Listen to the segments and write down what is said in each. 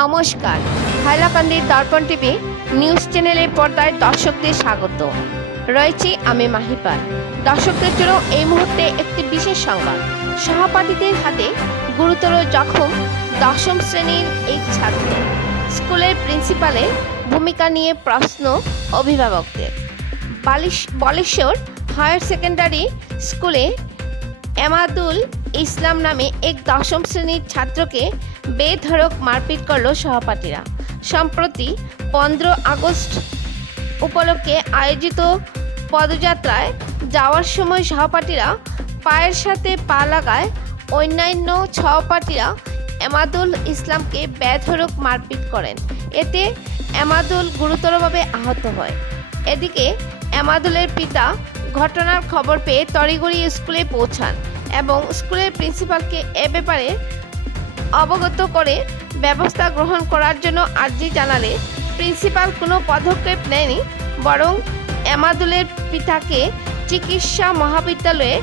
নমস্কার, হাইলাকান্দির দর্পণ TV news চ্যানেলের পর্দায় দর্শকদের স্বাগত। রয়েছি আমি মাহিপাল। দর্শকদের জন্য এই মুহূর্তে একটি বিশেষ সংবাদ। সহপাঠীদের হাতে গুরুতর জখম দশম শ্রেণীর এক ছাত্র। স্কুলের প্রিন্সিপালের ভূমিকা নিয়ে প্রশ্ন অভিভাবকদের। বলেশ্বর হায়ার সেকেন্ডারি স্কুলে এমাদুল ইসলাম নামে এক দশম শ্রেণীর ছাত্রকে বেধড়ক মারপিট করল সহপাঠীরা। সম্প্রতি 15 আগস্ট উপলক্ষে আয়োজিত পদযাত্রায় যাওয়ার সময় সহপাঠীরা পায়ের সাথে পা লাগায় অন্যান্য সহপাঠীরা এমাদুল ইসলামকে বেধড়ক মারপিট করেন। এতে এমাদুল গুরুতরভাবে আহত হয়। এদিকে এমাদুলের পিতা ঘটনার খবর পেয়ে তড়িঘড়ি স্কুলে পৌঁছান এবং স্কুলের প্রিন্সিপালকে এ ব্যাপারে অবগত করে ব্যবস্থা গ্রহণ করার জন্য আর্জি জানালে প্রিন্সিপাল কোনো পদক্ষেপ নেয়নি, বরং এমাদুলের পিতাকে চিকিৎসা মহাবিদ্যালয়ে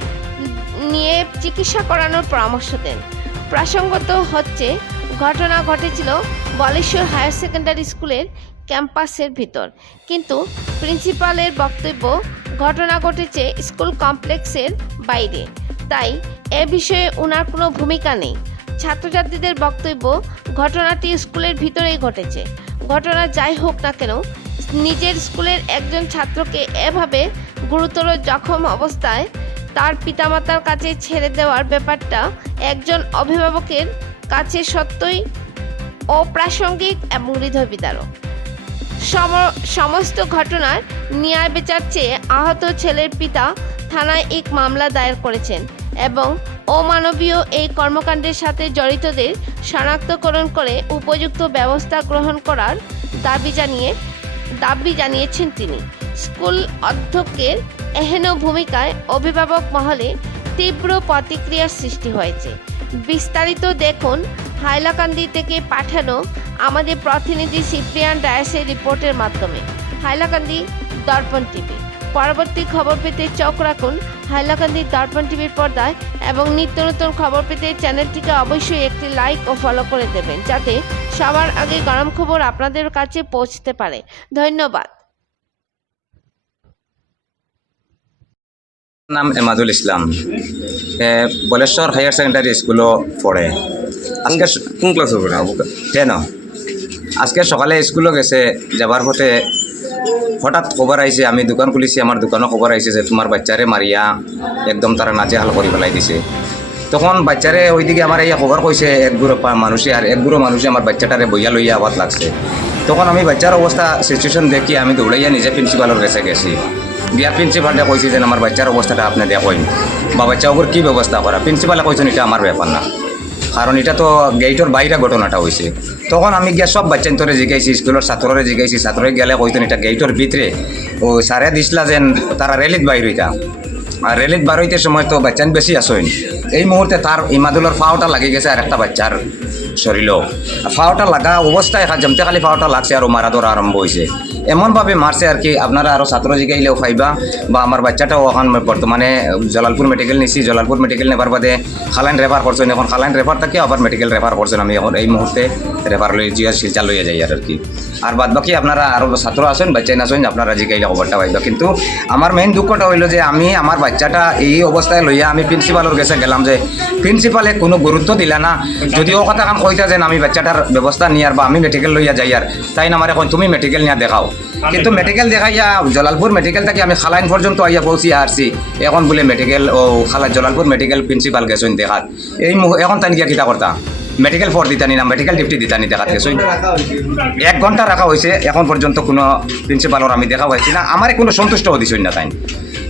নিয়ে চিকিৎসা করানোর পরামর্শ দেন। প্রসঙ্গত হচ্ছে, ঘটনা ঘটেছিল বলেশ্বর হায়ার সেকেন্ডারি স্কুলের ক্যাম্পাসের ভিতর, কিন্তু প্রিন্সিপালের বক্তব্য ঘটনা ঘটেছে স্কুল কমপ্লেক্সের বাইরে, তাই এ বিষয়ে ওনার কোনো ভূমিকা নেই। ছাত্রছাত্রীদের বক্তব্য ঘটনাটি স্কুলের ভিতরেই ঘটেছে। ঘটনা যাই হোক না কেন, নিজের স্কুলের একজন ছাত্রকে এভাবে গুরুতর জখম অবস্থায় তার পিতামাতার কাছে ছেড়ে দেওয়ার ব্যাপারটা একজন অভিভাবকের কাছে সত্যই অপ্রাসঙ্গিক এবং হৃদয় বিদারক। সমস্ত ঘটনার ন্যায় বিচার চেয়ে আহত ছেলের পিতা থানায় এক মামলা দায়ের করেছেন এবং অমানবীয় এই কর্মকাণ্ডের সাথে জড়িতদের শনাক্তকরণ করে উপযুক্ত ব্যবস্থা গ্রহণ করার দাবি জানিয়েছেন তিনি। স্কুল অধ্যক্ষের এহেন ভূমিকায় অভিভাবক মহলে তীব্র প্রতিক্রিয়ার সৃষ্টি হয়েছে। বিস্তারিত দেখুন হাইলাকান্দি থেকে পাঠানো আমাদের প্রতিনিধি সিপ্রিয়ান ডায়াসের রিপোর্টের মাধ্যমে। হাইলাকান্দি দর্পণ টিভি। পরবর্তী খবর পেতে চোখ রাখুন হাইলাকান্দি দর্পণ টিভির পর্দায় এবং নিত্য নতুন খবর পেতে চ্যানেলটিকে অবশ্যই একটি লাইক ও ফলো করে দেবেন, যাতে সবার আগে গরম খবর আপনাদের কাছে পৌঁছতে পারে। ধন্যবাদ। নাম এমাদুল ইসলাম, বলেশ্বর হায়ার সেকেন্ডারি স্কুলও পড়ে। আজকে কোন ক্লাসে পড়ে? 10। আজকে সকালে স্কুলও গেছে, যাবার পথে হঠাৎ খবর আইছে, আমি দোকান খুলিছি, আমার দোকানও খবর আইছে যে তোমার বাচ্চারে মারিয়া একদম তারা নাজেহাল করে ফেলাই দিছে। তখন বাচ্চারে ওইদিকে আমার এই খবর কইছে এক গ্রুপ মানুষে, আর এক গ্রুপ মানুষে আমার বাচ্চাটারে বইয়া লইয়া আবাদ লাগছে। তখন আমি বাচ্চার অবস্থা সিচুয়েশন দেখি আমি দৌড়াইয়া নিজে প্রিন্সিপালের কাছে গেছি। গিয়া প্রিন্সিপালটা কইছে যে আমার বাচ্চার অবস্থাটা আপনি দেখেন বা বাচ্চা ওপর কী ব্যবস্থা করা। প্রিন্সিপালে কইছেন এটা আমার ব্যাপার না, কারণ এটা তো গেইটের বাইরে ঘটনাটা হয়েছে। তখন আমি গিয়া সব বাচ্চা তোরে জিগাইছি, স্কুলের ছাত্ররে জিগাইছি, ছাত্রে গেলে কইতেন এটা গেইটের ভিতরে ও সারে দিসলা যেন তারা রেলিত বাইর হইতা, আর রেলিত বার হইতে সময় তো বাচ্চান বেশি আসেন। এই মুহূর্তে তার ইমাদুলের ফাওটা লাগি গেছে আর একটা বাচ্চার শরীরও ফাওটা লাগা অবস্থায় জমতে খালি ফাওটা লাগছে আর মারা ধরা আরম্ভ হয়েছে। এমনভাবে মারছে আর কি, আপনারা আরও ছাত্র জিগাইলেও পাইবা বা আমার বাচ্চাটাও এখন বর্তমানে জলালপুর মেডিকেল নিছি। জলালপুর মেডিকেল নেবার বাদে খালাইন রেফার করছেন, এখন খালাইন রেফার থেকে আবার মেডিকেল রেফার করছেন। আমি এখন এই মুহূর্তে রেফার লই জিয়া শিলচা লইয়া যাই আর কি। আর বাদ বাকি আপনারা আরও ছাত্র আছেন, বাচ্চাই নাছেন, আপনারা জিগাইলে খবরটা পাইবা। কিন্তু আমার মেইন দুঃখটা হইল যে আমি আমার বাচ্চাটা এই অবস্থায় লইয়া আমি প্রিন্সিপালের কাছে গেলাম, যে প্রিন্সিপালে কোনো গুরুত্ব দিলা না। যদি ও কথা কান কইতা যেন আমি বাচ্চাটার ব্যবস্থা নিয়ার বা আমি মেডিকেল লইয়া যাই, আর তাই না আমার এখন তুমি মেডিকেল নিয়ে দেখাও। কিন্তু মেডিকেল দেখাইয়া জলালপুর মেডিকেল থেকে আমি খালাইন পর্যন্ত আইয়া পৌঁছিয়া আসছি। এখন বলে মেডিকেল ও জলালপুর মেডিকেল প্রিন্সিপাল গেছেন দেখাত। এই এখন তাই গিয়া কিতা করতা মেডিকেল ফোর দিতানি না মেডিকেল ডিউটি দিতানি দেখাত গেছেন। 1 ঘন্টা রাখা হয়েছে, এখন পর্যন্ত কোনো প্রিন্সিপালর আমি দেখা পাইছি না। আমার কোনো সন্তুষ্ট দিছই না তাই।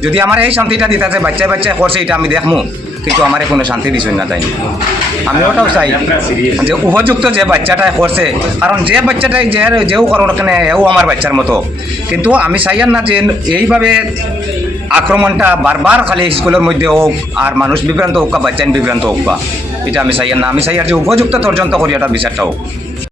যদি আমার এই শান্তিটা দিতে আছে বাচ্চায় বাচ্চায় করছে এটা আমি দেখমু, কিন্তু আমার কোনো শান্তি দিছই না তাই। আমি ওটাও চাই যে উপযুক্ত যে বাচ্চাটাই করছে, কারণ যে বাচ্চাটাই যেও করো কেন এও আমার বাচ্চার মতো। কিন্তু আমি চাইয়ার না যে এইভাবে আক্রমণটা বারবার খালি স্কুলের মধ্যে হোক আর মানুষ বিভ্রান্ত হোক বা বাচ্চা বিভ্রান্ত হোক, বা এটা আমি চাইয়ার না। আমি চাইয়ার যে উপযুক্ত তদন্ত করি এটা বিচারটা হোক।